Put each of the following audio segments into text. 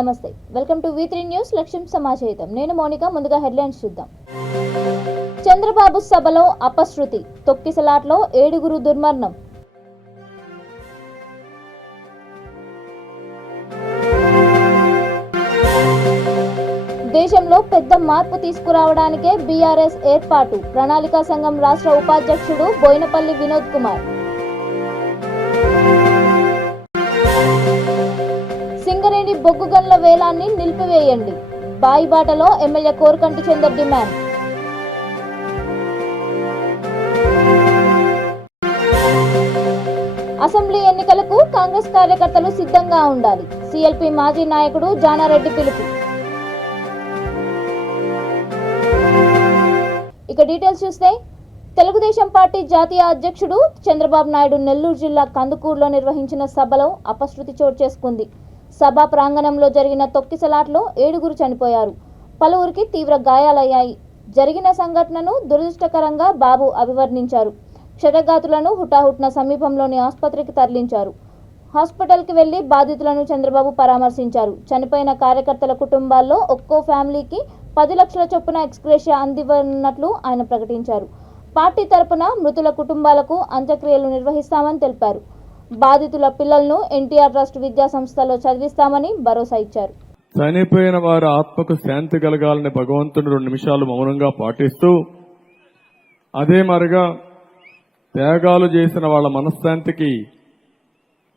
నమస్తే, welcome to V3 news. లక్ష్యం సమాచారం. నేను మౌనిక. ముందుగా హెడ్లైన్స్ చూద్దాం. చంద్రబాబు సభలో అపశృతి, తొక్కిసలాట్లో 7 దుర్మరణం. దేశంలో పెద్ద మార్పు తీసుకురావడానికే బీఆర్ఎస్ ఏర్పాటు, ప్రణాళికా సంఘం రాష్ట్ర ఉపాధ్యక్షుడు బోయినపల్లి వినోద్ కుమార్. సింగరేణి బొగ్గు గనుల వేలాన్ని నిలిపివేయండి, బాయిబాటలో MLA Korukanti Chandar demand. Assembly ఎన్నికలకు కాంగ్రెస్ కార్యకర్తలు సిద్ధంగా ఉండాలి, సిఎల్పి మాజీ నాయకుడు జానారెడ్డి పిలుపు. ఇక డీటెయిల్స్ చూస్తే, తెలుగుదేశం పార్టీ జాతీయ అధ్యక్షుడు చంద్రబాబు నాయుడు నెల్లూరు జిల్లా కందుకూరులో నిర్వహించిన సభలో అపశృతి చోటు చేసుకుంది. సభా ప్రాంగణంలో జరిగిన తొక్కిసలాట్లో 7 చనిపోయారు, పలువురికి తీవ్ర గాయాలయ్యాయి. జరిగిన సంఘటనను దురదృష్టకరంగా బాబు అభివర్ణించారు. క్షతగాతులను హుటాహుట్న సమీపంలోని ఆసుపత్రికి తరలించారు. హాస్పిటల్కి వెళ్లి బాధితులను చంద్రబాబు పరామర్శించారు. చనిపోయిన కార్యకర్తల కుటుంబాల్లో ఒక్కో ఫ్యామిలీకి 10 లక్షల చొప్పున ఎక్స్గ్రేషియా అందివ్వనున్నట్లు ఆయన ప్రకటించారు. పార్టీ తరపున మృతుల కుటుంబాలకు అంత్యక్రియలు నిర్వహిస్తామని తెలిపారు. బాధితుల పిల్లలను ఎన్టీఆర్ ట్రస్ట్ విద్యా సంస్థలో చదివిస్తామని భరోసా ఇచ్చారు. చనిపోయిన వారి ఆత్మకు శాంతి కలగాలని భగవంతుడు 2 నిమిషాలు మౌనంగా పాటిస్తూ, అదే మరిగా త్యాగాలు చేసిన వాళ్ళ మనశ్శాంతికి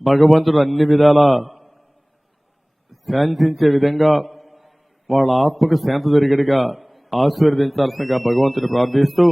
భగవంతుడు అన్ని విధాలా శాంతించే విధంగా వాళ్ళ ఆత్మకు శాంతి జరిగేట్టుగా ఆశీర్వదించాల్సిందిగా భగవంతుని ప్రార్థిస్తూ,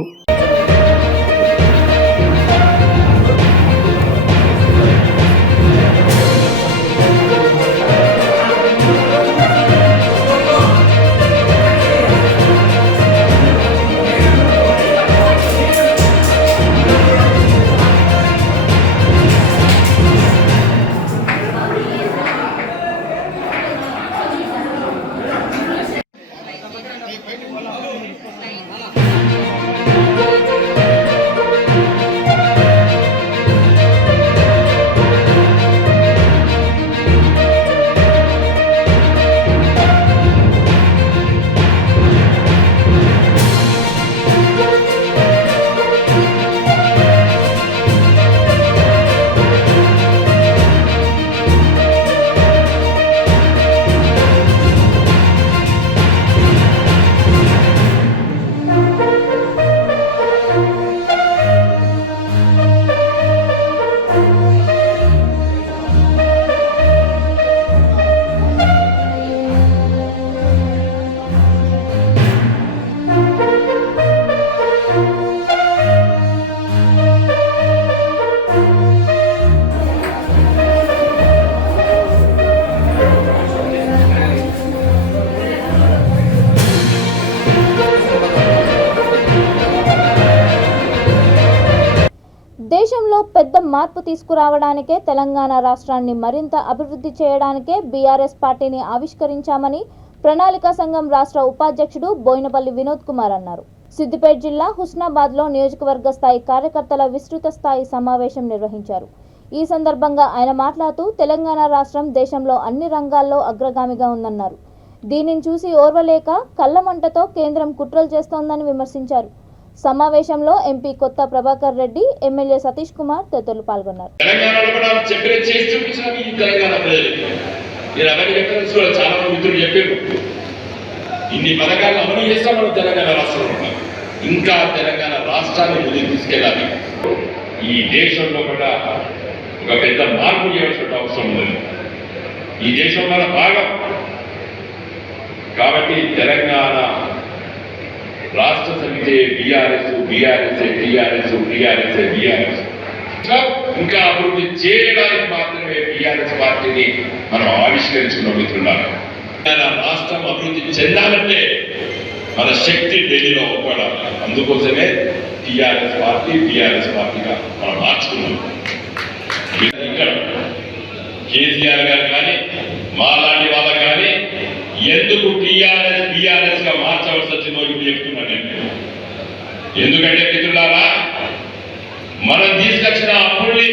దేశంలో పెద్ద మార్పు తీసుకురావడానికే తెలంగాణ రాష్ట్రాన్ని మరింత అభివృద్ధి చేయడానికే బీఆర్ఎస్ పార్టీని ఆవిష్కరించామని ప్రణాళికా సంఘం రాష్ట్ర ఉపాధ్యక్షుడు బోయినపల్లి వినోద్ కుమార్ అన్నారు. సిద్దిపేట జిల్లా హుస్నాబాద్లో నియోజకవర్గ స్థాయి కార్యకర్తల విస్తృత స్థాయి సమావేశం నిర్వహించారు. ఈ సందర్భంగా ఆయన మాట్లాడుతూ, తెలంగాణ రాష్ట్రం దేశంలో అన్ని రంగాల్లో అగ్రగామిగా ఉందన్నారు. దీనిని చూసి ఓర్వలేక కళ్లమంటతో కేంద్రం కుట్రలు చేస్తోందని విమర్శించారు. సమావేశంలో ఎంపీ కొత్త ప్రభాకర్ రెడ్డి, ఎమ్మెల్యే సతీష్ కుమార్ తదితరులు పాల్గొన్నారు. ఇన్ని పథకాలు అమలు చేస్తాం మనం తెలంగాణ రాష్ట్రంలో. ఇంకా తెలంగాణ రాష్ట్రాన్ని ముందుకు తీసుకెళ్ళాలి. ఈ దేశంలో కూడా ఒక పెద్ద మార్పు చేయాల్సిన అవసరం ఉంది. ఈ దేశం మన భాగం కాబట్టి తెలంగాణ రాష్ట్ర సమితి బీఆర్ఎస్ ఇంకా అభివృద్ధి చేయడానికి మాత్రమే బీఆర్ఎస్ పార్టీని మనం ఆవిష్కరించుకున్న మిత్రున్నారు. రాష్ట్రం అభివృద్ధి చెందాలంటే మన శక్తి ఢిల్లీలో ఒప్పడాలి. అందుకోసమే బీఆర్ఎస్ పార్టీగా మనం మార్చుకున్నాం. ఇక్కడ కేసీఆర్ గారు కానీ మాలాంటి వాళ్ళకి కానీ ఎందుకు బీఆర్ఎస్ గా మార్చవలసి వచ్చిందో ఇప్పుడు చెప్తున్నాను నేను. ఎందుకంటే మిత్రులారా, మనం తీసుకొచ్చిన అప్పుల్ని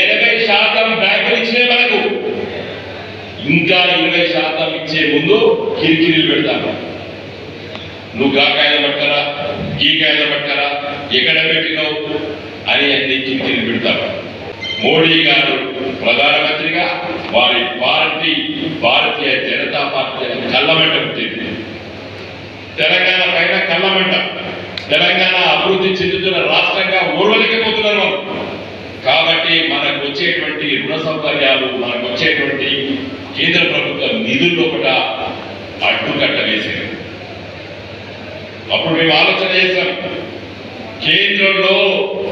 80% బ్యాంకులు ఇచ్చినాయి మనకు. ఇంకా 20% ఇచ్చే ముందు కిరికిరీలు పెడతాను. నువ్వు గా కాయలు పట్టరా, ఈ కాయలు పట్టరా, ఎక్కడ పెట్టినావు అని అన్ని కిరికిరీలు పెడతారు. మోడీ గారు ప్రధానమంత్రిగా వారి పార్టీ భారతీయ జనతా పార్టీ కళ్ళమంట పుట్టింది. తెలంగాణ పైన కళ్ళమంట. తెలంగాణ అభివృద్ధి చెందుతున్న రాష్ట్రంగా ఓర్వలేకపోతున్నారు. కాబట్టి మనకు వచ్చేటువంటి రుణ సౌకర్యాలు, మనకు వచ్చేటువంటి కేంద్ర ప్రభుత్వ నిధుల్లో కూడా అడ్డుకట్ట వేసింది. అప్పుడు మేము ఆలోచన చేశాం, కేంద్రంలో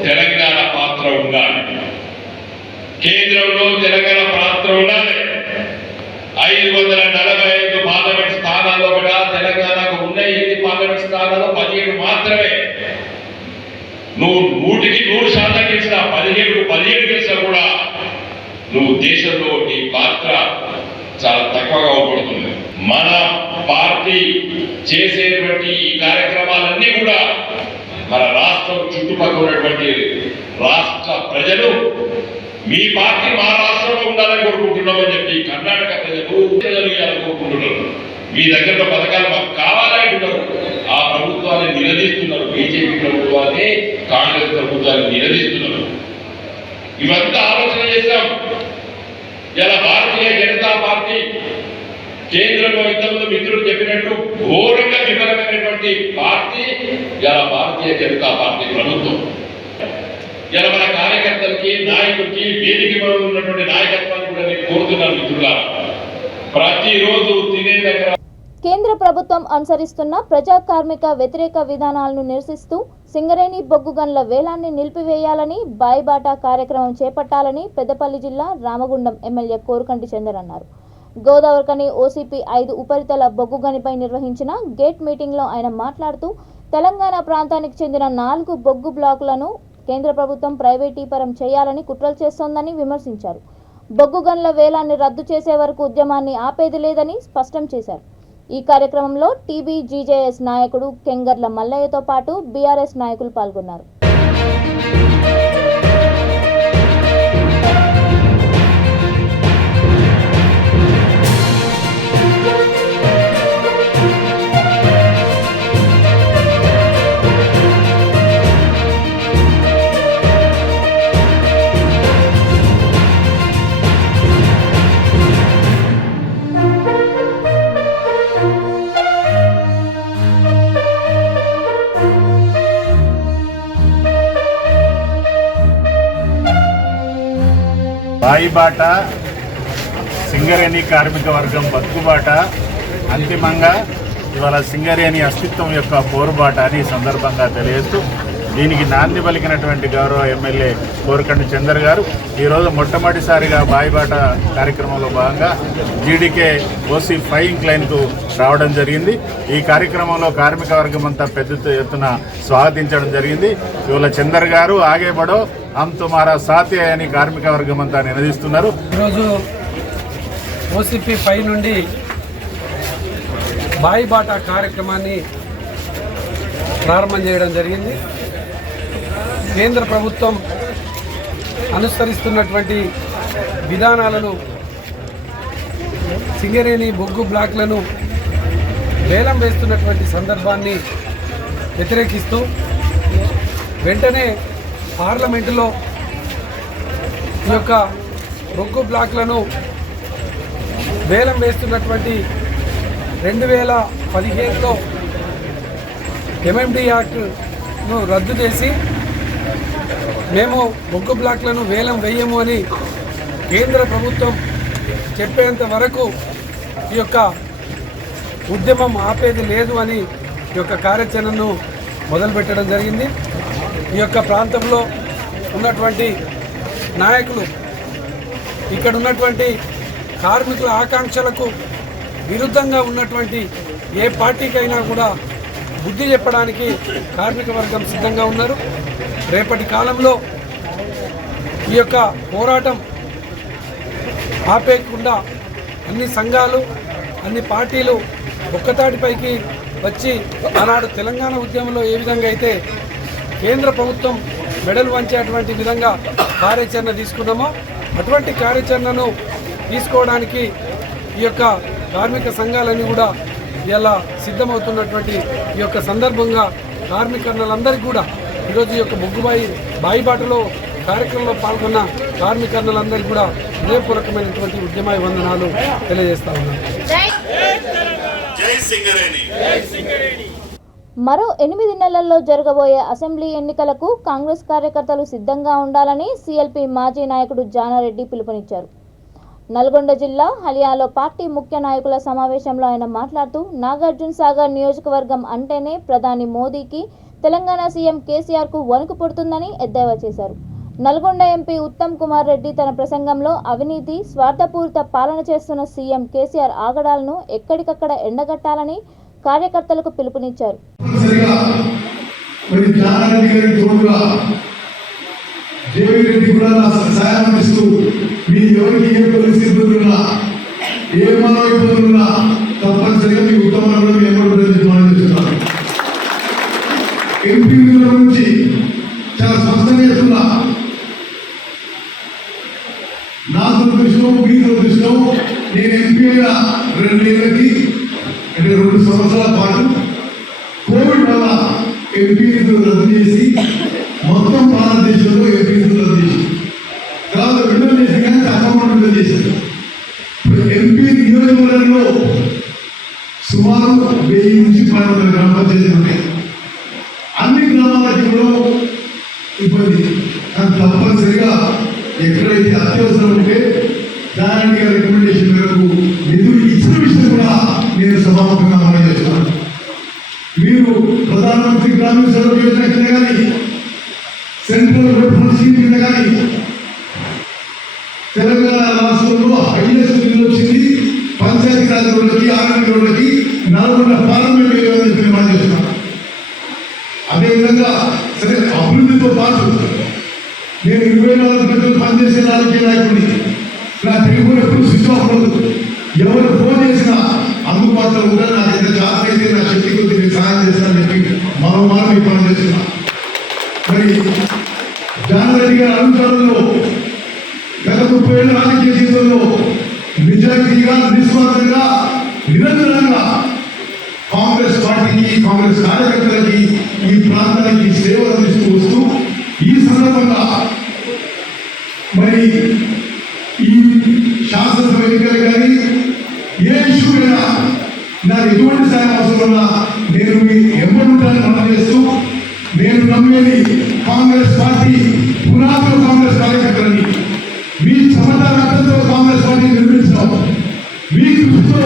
తెలంగాణ పాత్ర ఉండాలి, కేంద్రంలో తెలంగాణ పాత్ర ఉండాలి. 545 పార్లమెంట్ స్థానాల్లో కూడా తెలంగాణకు ఉన్న 8 పార్లమెంట్ స్థానాల్లో 17 మాత్రమే. నువ్వు 100% గెలిచినా 17 గెలిచినా కూడా నువ్వు దేశంలో నీ పాత్ర చాలా తక్కువగా అవబడుతుంది. మన పార్టీ చేసేటువంటి ఈ కార్యక్రమాలన్నీ కూడా మన రాష్ట్రం చుట్టుపక్కల ఉన్నటువంటి రాష్ట్ర ప్రజలు మీ పార్టీ మా రాష్ట్రంలో ఉండాలని కోరుకుంటున్నామని చెప్పి కర్ణాటక ప్రజలు కోరుకుంటున్నారు. మీ దగ్గర పథకాలు మాకు కావాలంటున్నారు. ఆ ప్రభుత్వాన్ని నిలదీస్తున్నారు. బీజేపీ ప్రభుత్వాన్ని, కాంగ్రెస్ ప్రభుత్వాన్ని నిలదీస్తున్నారు. ఇవంతా ఆలోచన చేస్తాం. ఇలా భారతీయ జనతా పార్టీ కేంద్రంలో ఇంతకుముందు మిత్రులు చెప్పినట్టు ఘోరంగా విఫలమైనటువంటి పార్టీ ఇలా భారతీయ జనతా పార్టీ ప్రభుత్వం. ఇలా మన కార్యకర్తలకి, నాయకులకి, వేదిక ఉన్నటువంటి నాయకత్వాన్ని కూడా నేను కోరుతున్నాను మిత్రులారా, ప్రతిరోజు తినే దగ్గర కేంద్ర ప్రభుత్వం అనుసరిస్తున్న ప్రజా కార్మిక వ్యతిరేక విధానాలను నిరసిస్తూ సింగరేణి బొగ్గు గనుల వేలాన్ని నిలిపివేయాలని, బాయిబాటా కార్యక్రమం చేపట్టాలని పెద్దపల్లి జిల్లా రామగుండం ఎమ్మెల్యే కోరుకంటి చందర్ అన్నారు. గోదావరికని OCP 5 ఉపరితల బొగ్గు గనిపై నిర్వహించిన గేట్ మీటింగ్లో ఆయన మాట్లాడుతూ తెలంగాణ ప్రాంతానికి చెందిన 4 బొగ్గు బ్లాకులను కేంద్ర ప్రభుత్వం ప్రైవేటీకరణ చేయాలని కుట్రలు చేస్తోందని విమర్శించారు. బొగ్గు గనుల వేలాన్ని రద్దు చేసే వరకు ఉద్యమాన్ని ఆపేది లేదని స్పష్టం చేశారు. ఈ కార్యక్రమంలో TBGJS నాయకుడు కెంగర్ల మల్లయ్యతో పాటు BRS నాయకులు పాల్గొన్నారు. బాయిబాట, సింగరేణి కార్మిక వర్గం బతుకుబాట, అంతిమంగా ఇవాళ సింగరేణి అస్తిత్వం యొక్క పోరుబాట అని సందర్భంగా తెలియజేస్తూ దీనికి నాంది పలికినటువంటి గౌరవ ఎమ్మెల్యే కోరుకంటి చందర్ గారు ఈరోజు మొట్టమొదటిసారిగా బాయిబాట కార్యక్రమంలో భాగంగా GDK OC5 ఇంక్లైన్కు రావడం జరిగింది. ఈ కార్యక్రమంలో కార్మిక వర్గం అంతా పెద్ద ఎత్తున స్వాగతించడం జరిగింది. ఇవాళ చందర్ గారు ఆగే బడో హమ్ తుమారా సాథే అని కార్మిక వర్గం అంతా నినదిస్తున్నారు. ఈరోజు OCP5 నుండి బాయిబాటా కార్యక్రమాన్ని ప్రారంభం చేయడం జరిగింది. కేంద్ర ప్రభుత్వం అనుసరిస్తున్నటువంటి విధానాలను, సింగరేణి బొగ్గు బ్లాక్లను వేలం వేస్తున్నటువంటి సందర్భాన్ని వ్యతిరేకిస్తూ వెంటనే పార్లమెంటులో ఈ యొక్క బొగ్గు బ్లాక్లను వేలం వేస్తున్నటువంటి 2015లో MMD యాక్ట్ను రద్దు చేసి మేము బొగ్గు బ్లాక్లను వేలం వేయము అని కేంద్ర ప్రభుత్వం చెప్పేంత వరకు ఈ యొక్క ఉద్యమం ఆపేది లేదు అని ఈ యొక్క కార్యాచరణను మొదలుపెట్టడం జరిగింది. ఈ యొక్క ప్రాంతంలో ఉన్నటువంటి నాయకులు ఇక్కడ ఉన్నటువంటి కార్మికుల ఆకాంక్షలకు విరుద్ధంగా ఉన్నటువంటి ఏ పార్టీకైనా కూడా బుద్ధి చెప్పడానికి కార్మిక వర్గం సిద్ధంగా ఉన్నారు. రేపటి కాలంలో ఈ యొక్క పోరాటం ఆపేయకుండా అన్ని సంఘాలు, అన్ని పార్టీలు ఒక్కతాటిపైకి వచ్చి ఆనాడు తెలంగాణ ఉద్యమంలో ఏ విధంగా అయితే కేంద్ర ప్రభుత్వం మెడలు వంచేటువంటి విధంగా కార్యాచరణ తీసుకున్నామో అటువంటి కార్యాచరణను తీసుకోవడానికి ఈ యొక్క కార్మిక సంఘాలన్నీ కూడా ఇలా సిద్ధమవుతున్నటువంటి ఈ యొక్క సందర్భంగా కార్మికర్ణలందరికీ కూడా ఈరోజు ఈ యొక్క బాయిబాటలో కార్యక్రమంలో పాల్గొన్న కార్మికర్ణలందరికీ కూడా హృదయపూర్వకమైనటువంటి ఉద్యమాభివందనాలు తెలియజేస్తా ఉన్నాను. మరో 8 నెలల్లో జరగబోయే అసెంబ్లీ ఎన్నికలకు కాంగ్రెస్ కార్యకర్తలు సిద్ధంగా ఉండాలని సిఎల్పి మాజీ నాయకుడు జానారెడ్డి పిలుపునిచ్చారు. నల్గొండ జిల్లా హలియాలో పార్టీ ముఖ్య నాయకుల సమావేశంలో ఆయన మాట్లాడుతూ నాగార్జున సాగర్ నియోజకవర్గం అంటేనే ప్రధాని మోదీకి, తెలంగాణ సీఎం కేసీఆర్కు వణుకు పుడుతుందని ఎద్దేవా చేశారు. నల్గొండ ఎంపీ ఉత్తమ్ కుమార్ రెడ్డి తన ప్రసంగంలో అవినీతి, స్వార్థపూరిత పాలన చేస్తున్న సీఎం కేసీఆర్ ఆగడాలను ఎక్కడికక్కడ ఎండగట్టాలని కార్యకర్తలకు పిలుపునిచ్చారు. చాలా స్పష్టంగా చెప్తున్నా, నా దురదృష్టం, మీ దురదృష్టం, నేను ఎంపీ అయిన 2 ఏళ్ళకి అంటే 2 సంవత్సరాల పాటు కోవిడ్ వల్ల ఎంపీ రద్దు చేసి మొత్తం భారతదేశంలో ఎంపీ రద్దు చేసి తర్వాత విడుదల చేసి కానీ తప్పకుండా విడుదల చేశారు. ఎంపీ నియోజకవర్గంలో సుమారు 1000 నుంచి 1200 గ్రామ పంచాయతీలు ఉంటాయి. అన్ని గ్రామాలకి కూడా ఇబ్బంది. కానీ తప్పనిసరిగా ఎక్కడైతే అత్యవసరం ఉంటే దానికి రికమెండేషన్ మేరకు నిధులు ఇచ్చిన విషయం కూడా నేను సభాముఖంగా మనం చేస్తున్నాను. మీరు ప్రధానమంత్రి గ్రామీణ సడక్ యోజన కింద కానీ, సెంట్రల్ రూరల్ స్కీమ్ కింద కానీ తెలంగాణ రాష్ట్రంలో హైయెస్ట్ నిధులు వచ్చింది పంచాయతీరాజ్ రోడ్లకి, ఆర్ఎంపీ రోడ్లకి, నల్గొండ పార్లమెంట్ నిర్మాణం చేస్తున్నాను. అదేవిధంగా సరే అభివృద్ధితో పాటు నేను 24 గంటలు పనిచేసే రాజకీయ నాయకుడిని. నా టెలిఫోన్ ఎప్పుడు స్విచ్ ఆఫ్ అవ్వదు. ఎవరు ఫోన్ చేసినా అందుబాటులో ఉంటారు. నాకైతే జాతకైతే నా శక్తి కొద్ది నేను సహాయం చేస్తానని చెప్పి మరో మారు మీ పని చేస్తున్నా. మరి జానారెడ్డి గారి అనుచరులలో గత 30 ఏళ్ళ రాజకీయ జీవితంలో నిజాయితీగా, నిస్వార్థంగా, నిరంతరంగా కాంగ్రెస్ పార్టీకి, కాంగ్రెస్ కార్యకర్తలకి, ఈ ప్రాంతానికి సేవలు అందిస్తూ వస్తూ ఈ సందర్భంగా మరి ఈ శాసనసభ ఎన్నికలు కానీ ఏ ఇష్యూ అయినా నాకు ఎటువంటి సాయం అవసరం ఉన్నా నేను మీ ఎంబడుంటానని మనం చేస్తూ, నేను నమ్మేది కాంగ్రెస్ పార్టీ పునాదుల కాంగ్రెస్ కార్యకర్తలని, మీ చెమట రక్తంతో కాంగ్రెస్ పార్టీ నిర్మించడం, మీ కృషితో,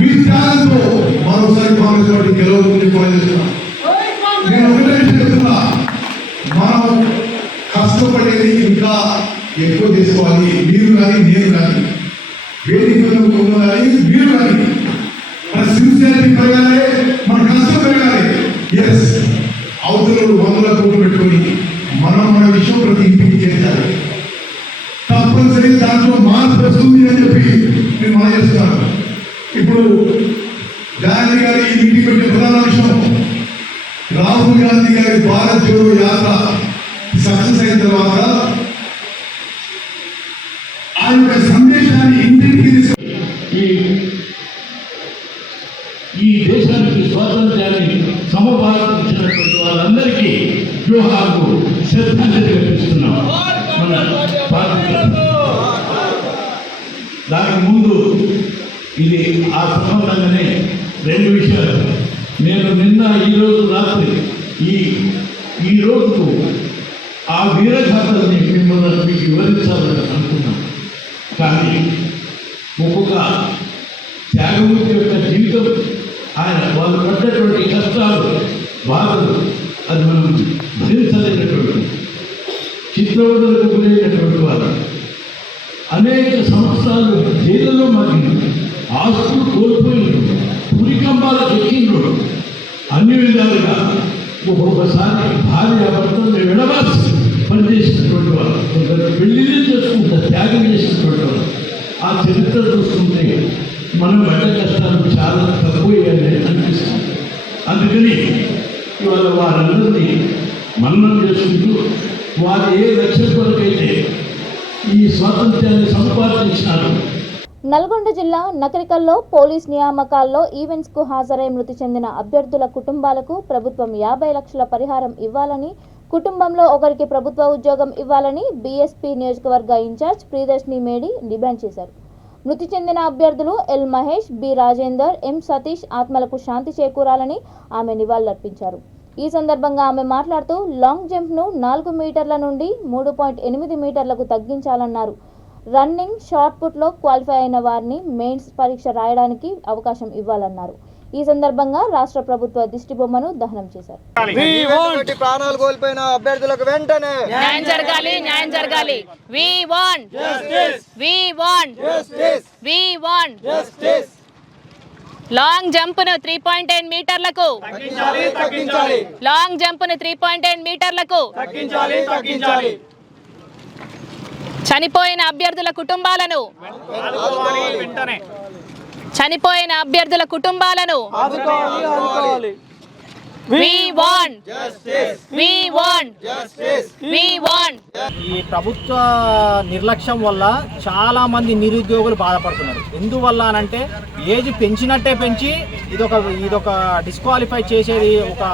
మీ త్యాగంతో మరోసారి కాంగ్రెస్ పార్టీ గెలవకుండా పనిచేస్తున్నాం. నేను ఒకటే విషయం చెప్తున్నా, మనం కష్టపడేది ఇంకా ఎక్కువ చేసుకోవాలి. మీరు కానీ, నేను కానీ, వేదికలు కానీ, మీరు కానీ మన సిన్సియారిటీ పెరగాలి, మన కష్టం పెరగాలి. ఎస్, అవతలు 100 కోట్లు పెట్టుకొని మనం మన విషయం ప్రతి ఇంటికి చేయాలి. తప్పనిసరి దాంట్లో మార్పు వస్తుంది అని చెప్పి నేను మనం చేస్తున్నాను. ఇప్పుడు గాంధీ గారి ఈ మీటింగ్ పెట్టే ప్రధాన విషయం, రాహుల్ గాంధీ గారి భారత్ జోడో యాత్ర సక్సెస్ అయిన తర్వాత ఆ యొక్క సందేశాన్ని ఇంటికి ఈ దేశానికి స్వాతంత్ర్యాన్ని సమపాలించినటువంటి వాళ్ళందరికీ జోహార్కు శ్రద్ధాంజలి ఘటిస్తున్నాం. మన దానికి ముందు ఇది ఆ సంబంధంగానే 2 విషయాలు. నేను నిన్న ఈరోజు రాత్రి ఈ రోజుకు ఆ వీరగాథల్ని మిమ్మల్ని మీకు వివరించాలని అనుకున్నాను. కానీ ఒక్కొక్క త్యాగమూర్తి యొక్క జీవితం, వాళ్ళు పడ్డటువంటి కష్టాలు, బాధలు, అది మనం భరించలేనటువంటి చిత్రవదలకు గురైనటువంటి వారు అనేక సంవత్సరాలు జైలులో మగ్గిన, ఆస్తులు కోల్పోయిన, పురికంబాలకు ఎక్కిండ్రు, అన్ని విధాలుగా ఒక్కొక్కసారి భార్య భర్తలు విడవాల్సి పనిచేసినటువంటి వారు, కొందరు పెళ్లిళ్ళు చేసుకుంటే త్యాగం చేసినటువంటి వారు. ఆ చరిత్ర చూస్తుంటే మనం పడ్డ కష్టాలు చాలా తక్కువయ్యాయని అనిపిస్తుంది. అందుకని ఇవాళ వారందరినీ మన్నం చేసుకుంటూ వారు ఏ లక్ష్యం కొరకైతే ఈ స్వాతంత్ర్యాన్ని సంపాదించినారు నల్గొండ జిల్లా నకరికల్లో పోలీస్ నియామకాల్లో ఈవెంట్స్కు హాజరై మృతి చెందిన అభ్యర్థుల కుటుంబాలకు ప్రభుత్వం 50 లక్షల పరిహారం ఇవ్వాలని, కుటుంబంలో ఒకరికి ప్రభుత్వ ఉద్యోగం ఇవ్వాలని బీఎస్పీ నియోజకవర్గ ఇన్ఛార్జ్ ప్రియదర్శిని మేడి డిమాండ్ చేశారు. మృతి చెందిన అభ్యర్థులు ఎల్ మహేష్, బి రాజేందర్, ఎం సతీష్ ఆత్మలకు శాంతి చేకూరాలని ఆమె నివాళులర్పించారు. ఈ సందర్భంగా ఆమె మాట్లాడుతూ లాంగ్ జంప్ను 4 మీటర్ల నుండి 3.8 మీటర్లకు తగ్గించాలన్నారు. రన్నింగ్, షార్ట్ పుట్లో క్వాలిఫై అయిన వారిని మెయిన్స్ పరీక్ష రాయడానికి అవకాశం ఇవ్వాలన్నారు. ఈ సందర్భంగా రాష్ట్ర ప్రభుత్వ దిష్టిబొమ్మను దహనం చేశారు. ప్రాణాలు కోల్పోయిన అభ్యర్థులకు వెంటనే న్యాయం జరగాలి, న్యాయం జరగాలి. We want justice. We want justice. We want justice. Long jump ను 3.8 మీటర్లకు తగ్గించాలి, తగ్గించాలి. లాంగ్ జంప్ ను 3.8 మీటర్లకు తగ్గించాలి, తగ్గించాలి. చనిపోయిన అభ్యర్థుల కుటుంబాలను చనిపోయిన అభ్యర్థుల కుటుంబాలను ఆదుకోవాలి, ఆదుకోవాలి. We want justice. We want justice. We want. ఈ ప్రభుత్వ నిర్లక్ష్యం వల్ల చాలా మంది నిరుద్యోగులు బాధపడుతున్నారు. ఎందువల్ల అనంటే ఏజ్ పెంచినట్టే పెంచి ఇదొక డిస్క్వాలిఫై చేసేది ఒక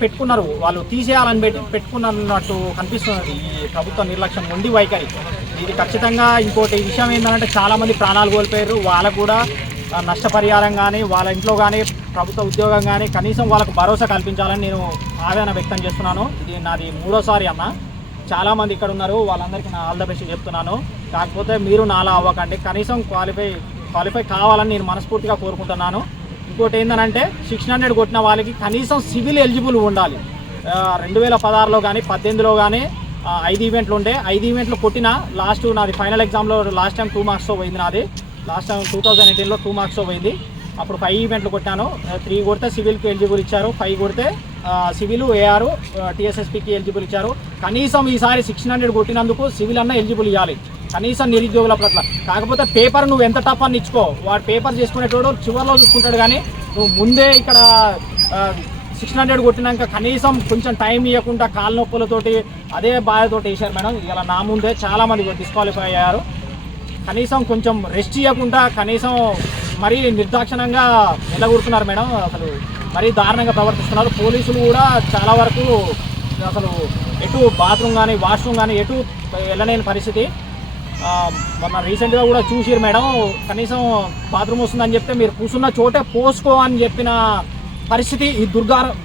పెట్టుకున్నారు, వాళ్ళు తీసేయాలని పెట్టుకున్నట్టు కనిపిస్తున్నది ఈ ప్రభుత్వ నిర్లక్ష్యం, మొండి వైఖరి. ఇది ఖచ్చితంగా ఇంకోటి విషయం ఏంటంటే చాలామంది ప్రాణాలు కోల్పోయారు. వాళ్ళకు కూడా నష్టపరిహారం కానీ, వాళ్ళ ఇంట్లో కానీ, ప్రభుత్వ ఉద్యోగం కానీ కనీసం వాళ్ళకు భరోసా కల్పించాలని నేను ఆవేదన వ్యక్తం చేస్తున్నాను. ఇది నాది 3వ అన్న. చాలామంది ఇక్కడ ఉన్నారు, వాళ్ళందరికీ నా ఆల్ ద బెస్ట్ చెప్తున్నాను. కాకపోతే మీరు నాలా అవ్వకండి, కనీసం క్వాలిఫై కావాలని నేను మనస్ఫూర్తిగా కోరుకుంటున్నాను. ఇంకోటి ఏంటంటే 600 కొట్టిన వాళ్ళకి కనీసం సివిల్ ఎలిజిబుల్ ఉండాలి. 2016లో కానీ 18లో కానీ 5 ఈవెంట్లు ఉండే, 5 ఈవెంట్లు కొట్టిన లాస్ట్ నాది ఫైనల్ ఎగ్జామ్లో లాస్ట్ టైం 2 మార్క్స్తో పోయింది. నాది లాస్ట్ టైం 2018లో 2 మార్క్స్తో పోయింది. అప్పుడు 5 ఈవెంట్లు కొట్టాను. 3 కొడితే సివిల్కి ఎలిజిబుల్ ఇచ్చారు, 5 కొడితే సివిల్ ఏఆర్ టీఎస్ఎస్పీకి ఎలిజిబుల్ ఇచ్చారు. కనీసం ఈసారి 600 కొట్టినందుకు సివిల్ అన్న ఎలిజిబుల్ ఇవ్వాలి కనీసం నిరుద్యోగుల పట్ల. కాకపోతే పేపర్ నువ్వు ఎంత టఫ్ అని ఇచ్చుకో, వాడు పేపర్ చేసుకునేటోడు చివరిలో చూసుకుంటాడు. కానీ నువ్వు ముందే ఇక్కడ 600 కొట్టినాక కనీసం కొంచెం టైం ఇవ్వకుండా కాళ్ళ నొప్పులతోటి అదే బాధతోటి వేశారు మేడం. ఇలా నా ముందే చాలామంది డిస్క్వాలిఫై అయ్యారు. కనీసం కొంచెం రెస్ట్ ఇవ్వకుండా కనీసం మరీ నిర్దాక్షిణ్యంగా నిలగొడుతున్నారు మేడం. అసలు మరీ దారుణంగా ప్రవర్తిస్తున్నారు. పోలీసులు కూడా చాలా వరకు అసలు ఎటు బాత్రూమ్ కానీ వాష్రూమ్ కానీ ఎటు వెళ్ళలేని పరిస్థితి. మొన్న రీసెంట్గా కూడా చూసిరు మేడం, కనీసం బాత్రూమ్ వస్తుందని చెప్తే మీరు కూర్చున్న చోటే పోసుకో అని చెప్పిన పరిస్థితి. ఈ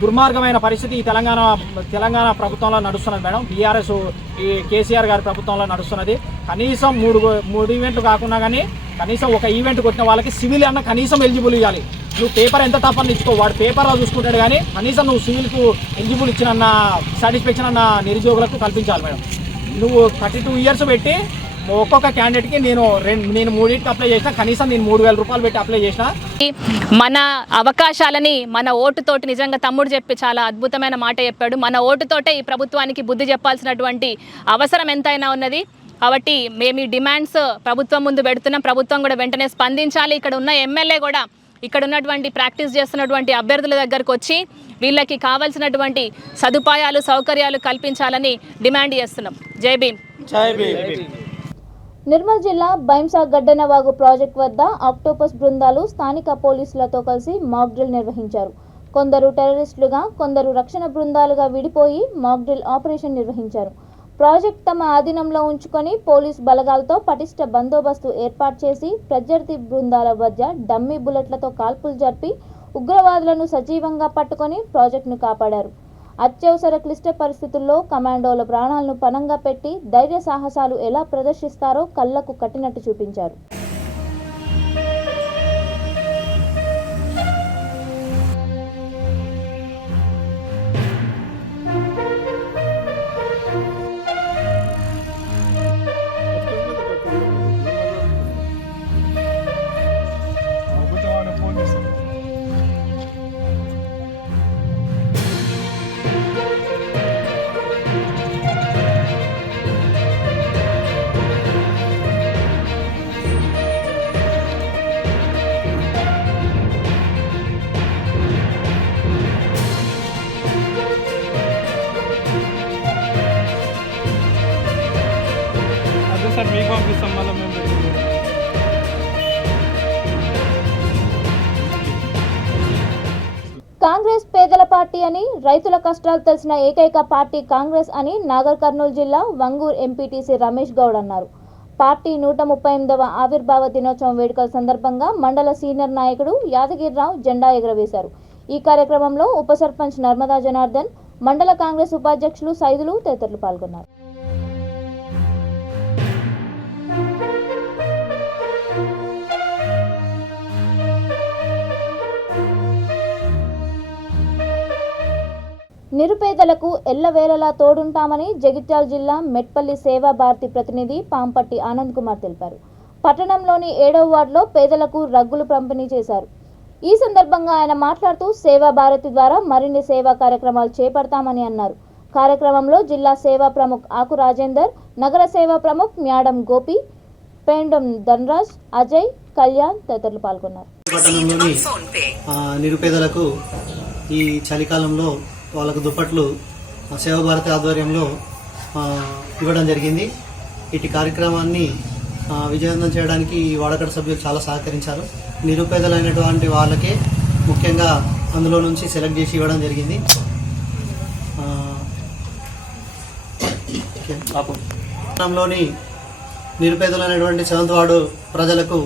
దుర్మార్గమైన పరిస్థితి ఈ తెలంగాణ ప్రభుత్వంలో నడుస్తున్నది మేడం. బీఆర్ఎస్ ఈ కేసీఆర్ గారి ప్రభుత్వంలో నడుస్తున్నది. కనీసం మూడు ఈవెంట్లు కాకుండా కానీ కనీసం ఒక ఈవెంట్ కొట్టిన వాళ్ళకి సివిల్ అన్న కనీసం ఎలిజిబుల్ ఇవ్వాలి. నువ్వు పేపర్ ఎంత తప్పని ఇచ్చుకో, వాడు పేపర్లో చూసుకుంటాడు. కానీ కనీసం నువ్వు సివిల్కు ఎలిజిబుల్ ఇచ్చిన సాటిస్ఫాక్షన్ అన్న నిరుద్యోగులకు కల్పించాలి మేడం. నువ్వు 32 ఇయర్స్ పెట్టి ఒక్కొక్క క్యాండిడేట్కి నేను 3 అప్లై చేసిన, కనీసం నేను 3,000 రూపాయలు పెట్టి అప్లై చేసిన. మన అవకాశాలని మన ఓటుతోటి నిజంగా తమ్ముడు చెప్పి చాలా అద్భుతమైన మాట చెప్పాడు. మన ఓటుతోటే ఈ ప్రభుత్వానికి బుద్ధి చెప్పాల్సినటువంటి అవసరం ఎంతైనా ఉన్నది. కాబట్టి మేము ఈ డిమాండ్స్ ప్రభుత్వం ముందు పెడుతున్నాం. ప్రభుత్వం కూడా వెంటనే స్పందించాలి. ఇక్కడ ఉన్న ఎమ్మెల్యే కూడా ఇక్కడ ఉన్నటువంటి ప్రాక్టీస్ చేస్తున్నటువంటి అభ్యర్థుల దగ్గరకు వచ్చి వీళ్ళకి కావాల్సినటువంటి సదుపాయాలు సౌకర్యాలు కల్పించాలని డిమాండ్ చేస్తున్నాం. జై భీమ్. జై భీమ్. నిర్మల్ జిల్లా బైంసా గడ్డనవాగు ప్రాజెక్ట్ వద్ద ఆక్టోపస్ బృందాలు స్థానిక పోలీసులతో కలిసి మాక్ డ్రిల్ నిర్వహించారు. కొందరు టెర్రరిస్టులుగా, కొందరు రక్షణ బృందాలుగా విడిపోయి మాక్ డ్రిల్ ఆపరేషన్ నిర్వహించారు. ప్రాజెక్ట్ తమ ఆధీనంలో ఉంచుకొని పోలీస్ బలగాలతో పటిష్ట బందోబస్తు ఏర్పాటు చేసి ప్రత్యర్థి బృందాల మధ్య డమ్మీ బుల్లెట్లతో కాల్పులు జరిపి ఉగ్రవాదులను సజీవంగా పట్టుకొని ప్రాజెక్టును కాపాడారు. అత్యవసర క్లిష్ట పరిస్థితుల్లో కమాండోల ప్రాణాలను పణంగా పెట్టి ధైర్య సాహసాలు ఎలా ప్రదర్శిస్తారో కళ్లకు కట్టినట్టు చూపించారు. సార్ మీకు పంపిస్తాం మళ్ళీ మేము అని, రైతుల కష్టాలు తెలిసిన ఏకైక పార్టీ కాంగ్రెస్ అని నాగర్ కర్నూలు జిల్లా వంగూర్ ఎంపీటీసీ రమేష్ గౌడ్ అన్నారు. పార్టీ 138వ ఆవిర్భావ దినోత్సవం వేడుకల సందర్భంగా మండల సీనియర్ నాయకుడు యాదగిరిరావు జెండా ఎగురవేశారు. ఈ కార్యక్రమంలో ఉప సర్పంచ్ నర్మదా జనార్దన్, మండల కాంగ్రెస్ ఉపాధ్యక్షులు సైదులు తదితరులు పాల్గొన్నారు. నిరుపేదలకు ఎల్లవేళలా తోడుంటామని జగిత్యాల జిల్లా మెట్పల్లి సేవా భారతి ప్రతినిధి పాంపట్టి ఆనంద్ కుమార్ తెలిపారు. పట్టణంలోని 7వ వార్డులో పేదలకు రగ్గులు పంపిణీ చేశారు. ఈ సందర్భంగా ఆయన మాట్లాడుతూ సేవా భారతి ద్వారా మరిన్ని సేవా కార్యక్రమాలు చేపడతామని అన్నారు. కార్యక్రమంలో జిల్లా సేవా ప్రముఖ్ ఆకు రాజేందర్, నగర సేవా ప్రముఖ్ మ్యాడం గోపి, పేండం ధనరాజ్, అజయ్, కళ్యాణ్ తదితరులు పాల్గొన్నారు. పట్టణంలోని నిరుపేదలకు ఈ చలికాలంలో వాళ్ళకు దుప్పట్లు సేవా భారతి ఆధ్వర్యంలో ఇవ్వడం జరిగింది. ఇటు కార్యక్రమాన్ని విజయవంతం చేయడానికి ఈ వాడకడ సభ్యులు చాలా సహకరించారు. నిరుపేదలైనటువంటి వాళ్ళకే ముఖ్యంగా అందులో నుంచి సెలెక్ట్ చేసి ఇవ్వడం జరిగింది. పట్టణంలోని నిరుపేదలైనటువంటి 7వ వార్డు ప్రజలకు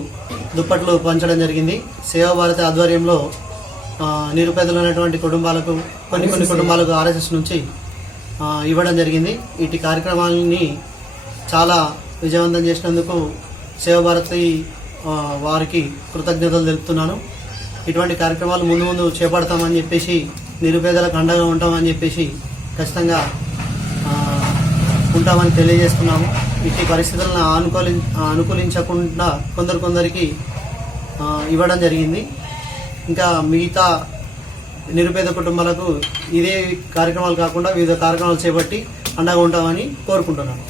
దుప్పట్లు పంచడం జరిగింది. సేవా భారతి ఆధ్వర్యంలో నిరుపేదలైనటువంటి కుటుంబాలకు కొన్ని కుటుంబాలకు RSS నుంచి ఇవ్వడం జరిగింది. ఇటు కార్యక్రమాలని చాలా విజయవంతం చేసినందుకు సేవా భారతి వారికి కృతజ్ఞతలు తెలుపుతున్నాను. ఇటువంటి కార్యక్రమాలు ముందు చేపడతామని చెప్పేసి, నిరుపేదలకు అండగా ఉంటామని చెప్పేసి ఖచ్చితంగా ఉంటామని తెలియజేస్తున్నాము. ఇట్టి పరిస్థితులను అనుకూలించకుండా కొందరికి ఇవ్వడం జరిగింది. ఇంకా మిగతా నిరుపేద కుటుంబాలకు ఇదే కార్యక్రమాలు కాకుండా వివిధ కార్యక్రమాలు చేపట్టి అండగా ఉంటామని కోరుకుంటున్నాను.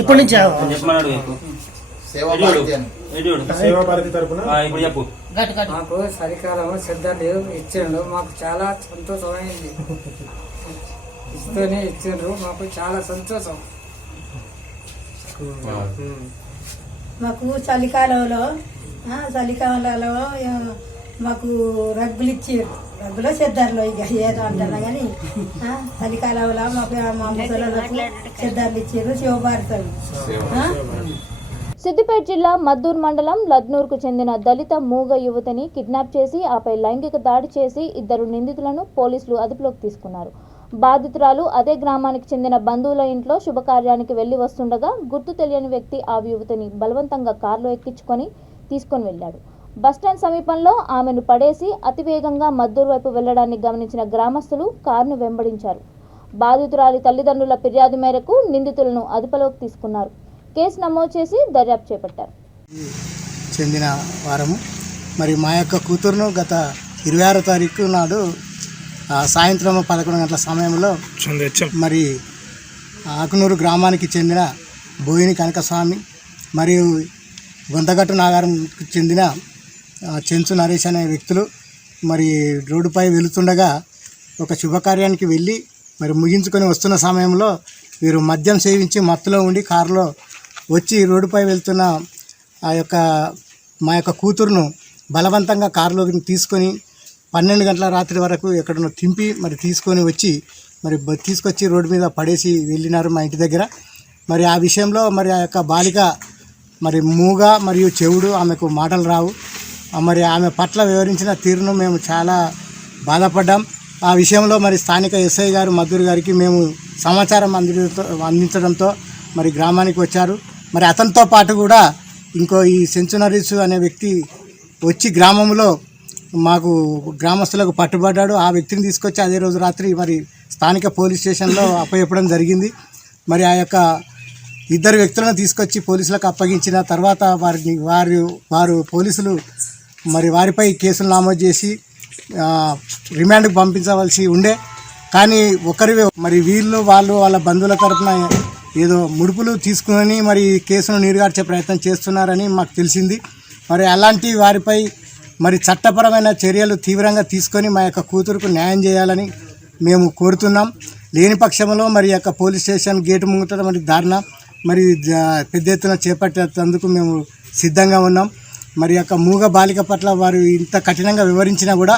ఇప్పటి నుంచి సేవా భారతి తరపున మాకు చలికాలం సిద్ధాలు ఇచ్చిండ్రు, మాకు చాలా సంతోషమైంది. ఇస్తూనే ఇచ్చిండ్రు, మాకు చాలా సంతోషం. మాకు చలికాలంలో మాకు రగ్గులు ఇచ్చారు. రగ్గులో సిద్ధార్లో ఇక ఏదో అంటారా కానీ చలికాలంలో మాకు మా ముసలకు సిద్ధార్లు ఇచ్చారు. శివభారతలు. సిద్దిపేట జిల్లా మద్దూరు మండలం లద్నూర్కు చెందిన దళిత మూగ యువతిని కిడ్నాప్ చేసి ఆపై లైంగిక దాడి చేసి 2 నిందితులను పోలీసులు అదుపులోకి తీసుకున్నారు. బాధితురాలు అదే గ్రామానికి చెందిన బంధువుల ఇంట్లో శుభకార్యానికి వెళ్లి వస్తుండగా గుర్తు తెలియని వ్యక్తి ఆ యువతిని బలవంతంగా కారులో ఎక్కించుకొని తీసుకొని వెళ్లాడు. బస్టాండ్ సమీపంలో ఆమెను పడేసి అతివేగంగా మద్దూరు వైపు వెళ్లడాన్ని గమనించిన గ్రామస్తులు కారును వెంబడించారు. బాధితురాలి తల్లిదండ్రుల ఫిర్యాదు మేరకు నిందితులను అదుపులోకి తీసుకున్నారు. కేసు నమోదు చేసి దర్యాప్తు చేపట్టారు. చెందిన వారము మరి మా యొక్క కూతురును గత 26వ తారీఖు నాడు సాయంత్రం 11 గంటల సమయంలో మరి ఆకునూరు గ్రామానికి చెందిన బోయిని కనకస్వామి మరియు గొంతగట్టు నాగారంకి చెందిన చెంచు నరేష్ అనే వ్యక్తులు మరి రోడ్డుపై వెళుతుండగా ఒక శుభకార్యానికి వెళ్ళి మరి ముగించుకొని వస్తున్న సమయంలో వీరు మద్యం సేవించి మత్తులో ఉండి కారులో వచ్చి రోడ్డుపై వెళ్తున్న మా యొక్క కూతురును బలవంతంగా కారులోకి తీసుకొని 12 గంటల రాత్రి వరకు ఎక్కడనో తింపి మరి తీసుకొని వచ్చి మరి తీసుకొచ్చి రోడ్డు మీద పడేసి వెళ్ళినారు మా ఇంటి దగ్గర. మరి ఆ విషయంలో మరి ఆ యొక్క బాలిక మరి మూగ మరియు చెవుడు, ఆమెకు మాటలు రావు. మరి ఆమె పట్ల వివరించిన తీరును మేము చాలా బాధపడ్డాం. ఆ విషయంలో మరి స్థానిక ఎస్ఐ గారు మద్దూరు గారికి మేము సమాచారం అందించడంతో మరి గ్రామానికి వచ్చారు. మరి అతనితో పాటు కూడా ఇంకో ఈ సెంచునరీస్ అనే వ్యక్తి వచ్చి గ్రామంలో మాకు గ్రామస్తులకు పట్టుబడ్డాడు. ఆ వ్యక్తిని తీసుకొచ్చి అదే రోజు రాత్రి మరి స్థానిక పోలీస్ స్టేషన్లో అప్పచెప్పడం జరిగింది. మరి ఆ యొక్క ఇద్దరు వ్యక్తులను తీసుకొచ్చి పోలీసులకు అప్పగించిన తర్వాత వారు పోలీసులు మరి వారిపై కేసులు నమోదు చేసి రిమాండ్కి పంపించవలసి ఉండే. కానీ మరి వాళ్ళ బంధువుల తరఫున ఏదో ముడుపులు తీసుకుని మరి కేసును నీరుగార్చే ప్రయత్నం చేస్తున్నారని మాకు తెలిసింది. మరి అలాంటి వారిపై మరి చట్టపరమైన చర్యలు తీవ్రంగా తీసుకొని మా యొక్క కూతురుకు న్యాయం చేయాలని మేము కోరుతున్నాం. లేని పక్షంలో మరి యొక్క పోలీస్ స్టేషన్ గేటు ముంగట మరి ధారణ మరి పెద్ద ఎత్తున చేపట్టేందుకు మేము సిద్ధంగా ఉన్నాం. మరి యొక్క మూగ బాలిక పట్ల వారు ఇంత కఠినంగా వివరించినా కూడా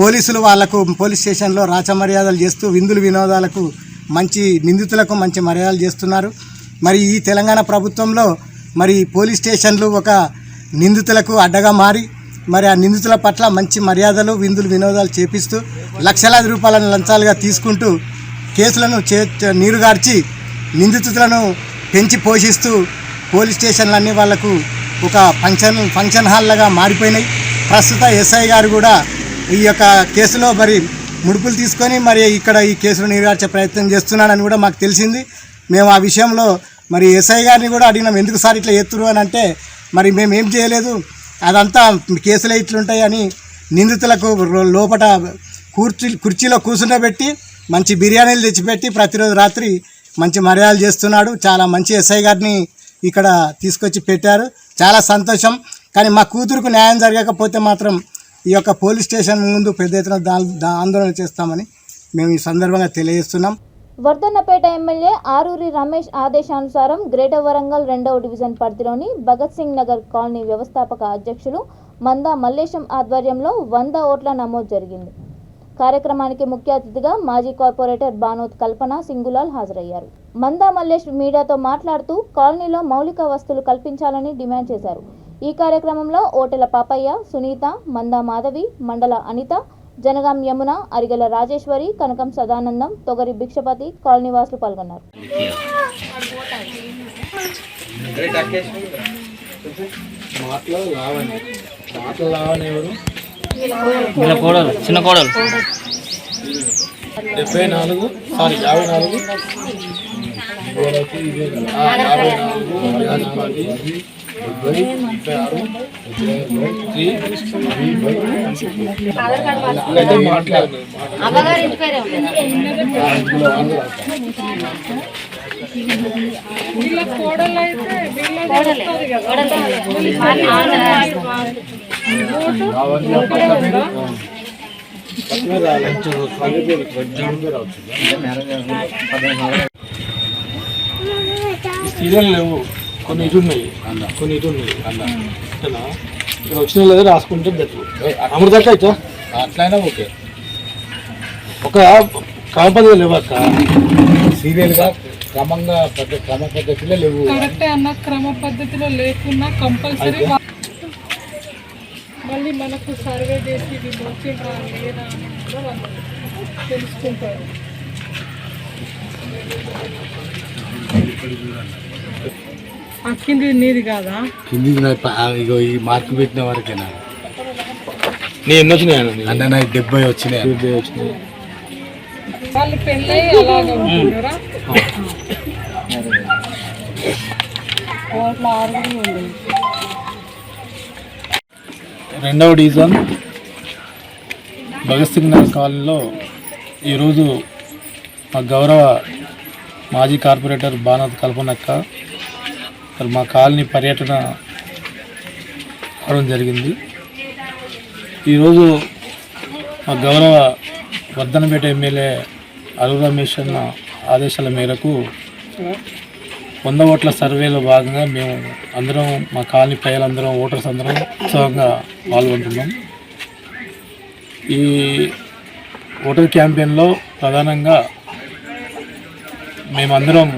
పోలీసులు వాళ్లకు పోలీస్ స్టేషన్లో రాచమర్యాదలు చేస్తూ విందులు వినోదాలకు నిందితులకు మంచి మర్యాదలు చేస్తున్నారు. మరి ఈ తెలంగాణ ప్రభుత్వంలో మరి పోలీస్ స్టేషన్లు ఒక నిందితులకు అడ్డగా మారి మరి ఆ నిందితుల పట్ల మంచి మర్యాదలు విందులు వినోదాలు చేపిస్తూ లక్షలాది రూపాయలను లంచాలుగా తీసుకుంటూ కేసులను నీరుగార్చి నిందితులను పెంచి పోషిస్తూ పోలీస్ స్టేషన్లన్నీ వాళ్లకు ఒక ఫంక్షన్ హాల్లాగా మారిపోయినాయి. ప్రస్తుత ఎస్ఐ గారు కూడా ఈ యొక్క కేసులో మరి ముడుపులు తీసుకొని మరి ఇక్కడ ఈ కేసును నీరుగార్చే ప్రయత్నం చేస్తున్నాడని కూడా మాకు తెలిసింది. మేము ఆ విషయంలో మరి ఎస్ఐ గారిని కూడా అడిగినాం, ఎందుకు సార్ ఇట్లా ఎత్తురు అని అంటే మరి మేము ఏం చేయలేదు, అదంతా కేసులే ఇట్లుంటాయి అని నిందితులకు లోపల కుర్చీలో కూర్చుండబెట్టి మంచి బిర్యానీలు తెచ్చిపెట్టి ప్రతిరోజు రాత్రి మంచి మర్యాదలు చేస్తున్నాడు. చాలా మంచి ఎస్ఐ గారిని ఇక్కడ తీసుకొచ్చి పెట్టారు, చాలా సంతోషం. కానీ మా కూతురుకు న్యాయం జరగకపోతే మాత్రం ఈ యొక్క పోలీస్ స్టేషన్ ముందు పెద్ద ఎత్తున ఆందోళన చేస్తామని మేము ఈ సందర్భంగా తెలియజేస్తున్నాం. వర్ధన్నపేట ఎమ్మెల్యే ఆరూరి రమేష్ ఆదేశానుసారం గ్రేటర్ వరంగల్ 2వ డివిజన్ పరిధిలోని భగత్ సింగ్ నగర్ కాలనీ వ్యవస్థాపక అధ్యక్షులు మందా మల్లేశం ఆధ్వర్యంలో 100 ఓట్ల నమోదు జరిగింది. కార్యక్రమానికి ముఖ్య అతిథిగా మాజీ కార్పొరేటర్ బానోత్ కల్పన సింగులాల్ హాజరయ్యారు. మందా మల్లేష్ మీడియాతో మాట్లాడుతూ కాలనీలో మౌలిక వసతులు కల్పించాలని డిమాండ్ చేశారు. ఈ కార్యక్రమంలో ఓటెల పాపయ్య, సునీత, మందా మాధవి, మండల అనిత, జనగాం యమున, అరిగెల రాజేశ్వరి, కనకం సదానందం, తొగరి భిక్షపతి, కాలనీవాసులు పాల్గొన్నారు. చిన్న కోడలు 54 సీరియల్ లేవు, కొన్ని ఇటున్నాయి, కొన్ని ఇటున్నాయి. అంతేనా? ఇక్కడ వచ్చిన లేదా రాసుకుంటే బెటర్. అమృతక్క అయితే అట్లయినా ఓకే. ఒక క్రమ పద్ధతిలో లేవు అక్క, సీరియల్గా క్రమంగా క్రమ పద్ధతిలో లేవు. కరెక్టే అన్న, క్రమ పద్ధతిలో లేకున్నా కంపల్సరీ మళ్ళీ మనకు సర్వే చేసి ఇది వచ్చిందా లేదా అని కూడా వాళ్ళు తెలుసుకుంటారు. కింది నీది కాదా? కింది ఇగో ఈ మార్కు పెట్టిన వరకేనా? నేను ఎన్ని వచ్చినాయి అన్న? నాకు 70 వచ్చినాయి. వాళ్ళు పెళ్ళి అలాగా ఉంటున్నారా? అట్లా 6 ఉంది. 2వ డివిజన్ భగత్ సింగ్ నగర్ కాలనీలో ఈరోజు మా గౌరవ మాజీ కార్పొరేటర్ బానోత్ కల్పనక్క మా కాలనీ పర్యటన అవడం జరిగింది. ఈరోజు మా గౌరవ వర్ధన్నపేట ఎమ్మెల్యే ఆరూరి రమేష్ అన్న ఆదేశాల మేరకు 100 ఓట్ల సర్వేలో భాగంగా మేము అందరం, మా కాలనీ ప్రజలందరం, ఓటర్స్ అందరం ఉత్సాహంగా పాల్గొంటున్నాం. ఈ ఓటర్ క్యాంపెయిన్లో ప్రధానంగా మేమందరం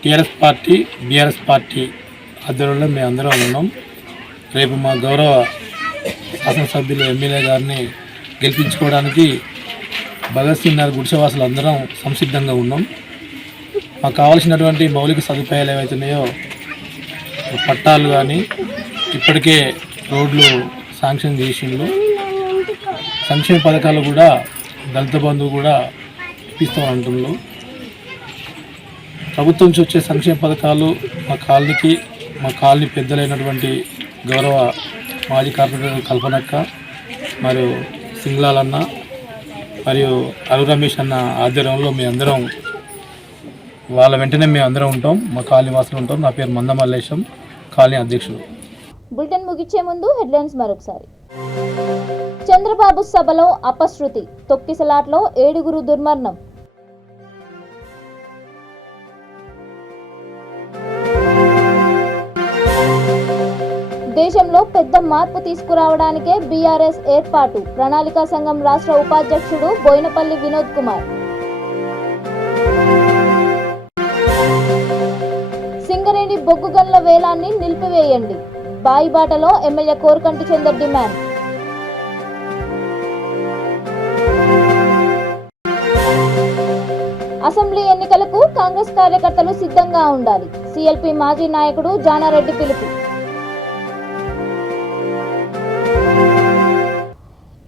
టీఆర్ఎస్ పార్టీ బీఆర్ఎస్ పార్టీ ఆధ్వర్యంలో మేమందరం ఉన్నాం. రేపు మా గౌరవ శాసనసభ్యులు ఎమ్మెల్యే గారిని గెలిపించుకోవడానికి భగత్ సింగ్ నగర్ గుడిసెవాసులు అందరం సంసిద్ధంగా ఉన్నాం. మాకు కావాల్సినటువంటి మౌలిక సదుపాయాలు ఏవైతున్నాయో పట్టాలు కానీ ఇప్పటికే రోడ్లు శాంక్షన్ చేసిండ్రు. సంక్షేమ పథకాలు కూడా దళిత బంధువు కూడా ఇప్పిస్తూ ఉంటుండ్రు. ప్రభుత్వం నుంచి వచ్చే సంక్షేమ పథకాలు మా కాలనీ పెద్దలైనటువంటి గౌరవ మాజీ కార్పొరేటర్ కల్పనక్క మరియు సింగ్లాలన్న మరియు అరు రమేష్ అన్న ఆధ్వర్యంలో మేమందరం వాళ్ళ వెంటనే మేమందరం ఉంటాం. మా కాలనీ వాసులు ఉంటాం. నా పేరు మందమల్లేశం, కాలనీ అధ్యక్షుడు. బులెటిన్ ముగించే ముందు హెడ్లైన్స్ మరొకసారి. చంద్రబాబు సభలో అపశృతి, తొక్కిసలాట్లో 7 దుర్మరణం. దేశంలో పెద్ద మార్పు తీసుకురావడానికే బీఆర్ఎస్ ఏర్పాటు, ప్రణాళికా సంఘం రాష్ట్ర ఉపాధ్యక్షుడు బోయినపల్లి వినోద్ కుమార్. సింగరేణి బొగ్గు గనుల వేలాన్ని నిలిపివేయండి, బాయిబాటలో MLA Korukanti Chandar demand. Assembly ఎన్నికలకు కాంగ్రెస్ కార్యకర్తలు సిద్ధంగా ఉండాలి, సీఎల్పీ మాజీ నాయకుడు జానారెడ్డి పిలుపు.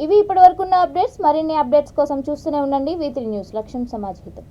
ఇవి ఇప్పటివరకున్న అప్డేట్స్. మరిన్ని అప్డేట్స్ కోసం చూస్తూనే ఉండండి V3 న్యూస్. లక్ష్యం సమాజ్ హితం.